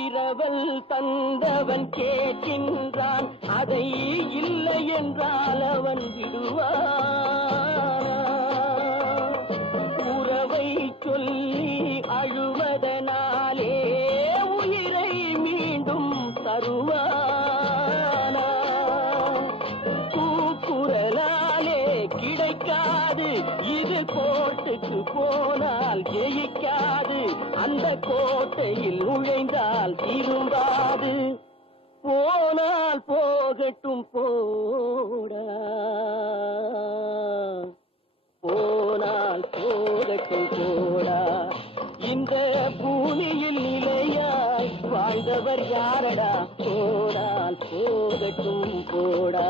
இரவல் தந்தவன் கேட்கின்றான், அதை இல்லை என்றால் அவன் விடுவான். உறவை சொல்லி அழுவதனாலே உயிரை மீண்டும் தருவானா? கூக்குரலாலே கிடைக்காது, இது கோர்ட்டுக்கு போனால் ஜெயிக்காது, அந்த கோட்டையில் நுழைந்தால் திரும்பாது. போனால் போகட்டும் போடா, போனால் போகட்டும் போடா. இந்த பூமியில் நிலையாய் வாழ்ந்தவர் யாரடா? போனால் போகட்டும் போடா.